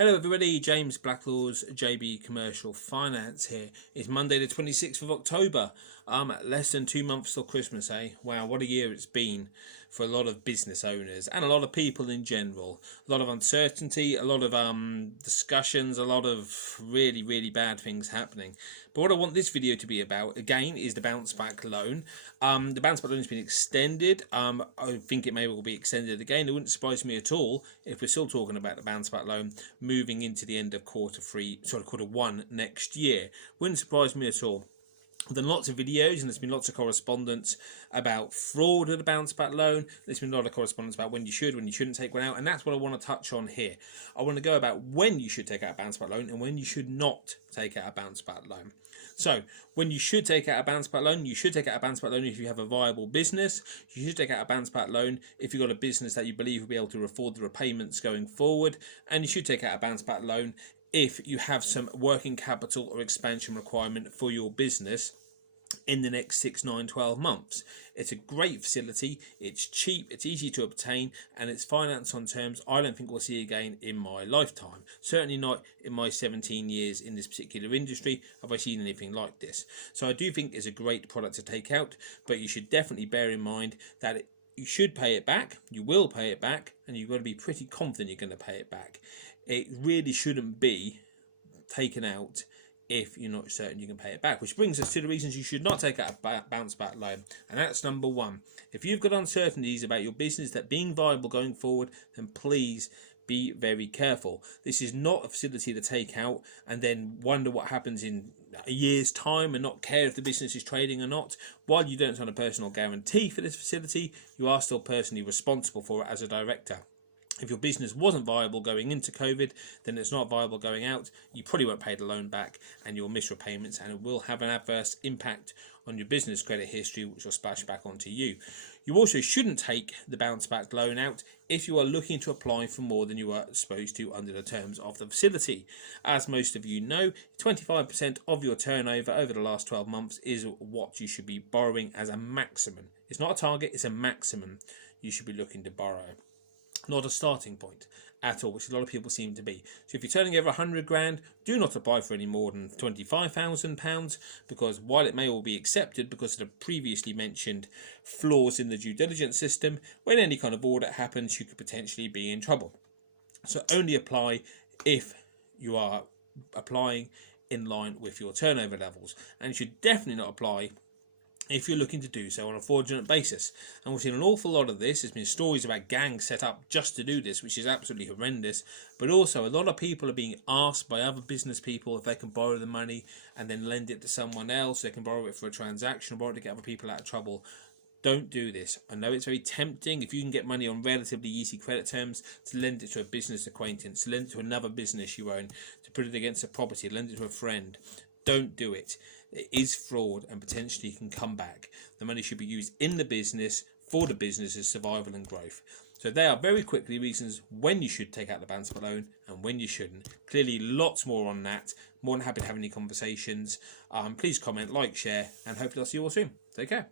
Hello everybody, James Blacklaw's JB Commercial Finance here. It's Monday the 26th of October. Less than 2 months till Christmas, eh? Wow, what a year it's been for a lot of business owners and a lot of people in general. A lot of uncertainty, a lot of discussions, a lot of really bad things happening. But what I want this video to be about, again, is the bounce back loan. The bounce back loan has been extended. I think it may well be extended again. It wouldn't surprise me at all if we're still talking about the bounce back loan moving into the end of quarter one next year. Wouldn't surprise me at all. I've done lots of videos and there's been lots of correspondence about fraud of the bounce back loan. There's been a lot of correspondence about when you should, when you shouldn't take one out, and that's what I want to touch on here. I want to go about when you should take out a bounce back loan and when you should not take out a bounce back loan. So when you should take out a bounce back loan, you should take out a bounce back loan if you have a viable business. You should take out a bounce back loan if you've got a business that you believe will be able to afford the repayments going forward, and you should take out a bounce back loan if you have some working capital or expansion requirement for your business in the next 6, 9, 12 months. It's a great facility, it's cheap, it's easy to obtain, and it's financed on terms I don't think we'll see again in my lifetime. Certainly not in my 17 years in this particular industry have I seen anything like this. So I do think it's a great product to take out, but you should definitely bear in mind that you should pay it back, you will pay it back, and you've got to be pretty confident you're going to pay it back. It really shouldn't be taken out if you're not certain you can pay it back, which brings us to the reasons you should not take out a bounce back loan. And that's number one. If you've got uncertainties about your business that being viable going forward, then please be very careful. This is not a facility to take out and then wonder what happens in a year's time and not care if the business is trading or not. While you don't sign a personal guarantee for this facility, you are still personally responsible for it as a director. If your business wasn't viable going into COVID, then it's not viable going out. You probably won't pay the loan back and you'll miss repayments, and it will have an adverse impact on your business credit history, which will splash back onto you. You also shouldn't take the bounce back loan out if you are looking to apply for more than you are supposed to under the terms of the facility. As most of you know, 25% of your turnover over the last 12 months is what you should be borrowing as a maximum. It's not a target, it's a maximum you should be looking to borrow. Not a starting point at all, which a lot of people seem to be. So if you're turning over 100 grand, do not apply for any more than £25,000, because while it may all be accepted because of the previously mentioned flaws in the due diligence system, when any kind of audit happens, you could potentially be in trouble. So only apply if you are applying in line with your turnover levels, and you should definitely not apply if you're looking to do so on a fraudulent basis. And we've seen an awful lot of this. There's been stories about gangs set up just to do this, which is absolutely horrendous. But also a lot of people are being asked by other business people if they can borrow the money and then lend it to someone else. They can borrow it for a transaction, borrow it to get other people out of trouble. Don't do this. I know it's very tempting if you can get money on relatively easy credit terms to lend it to a business acquaintance, to lend it to another business you own, to put it against a property, lend it to a friend. Don't do it. It is fraud and potentially can come back. The money should be used in the business for the business's survival and growth. So they are very quickly reasons when you should take out the bounce back loan and when you shouldn't. Clearly lots more on that. More than happy to have any conversations. Please comment, like, share, and hopefully I'll see you all soon. Take care.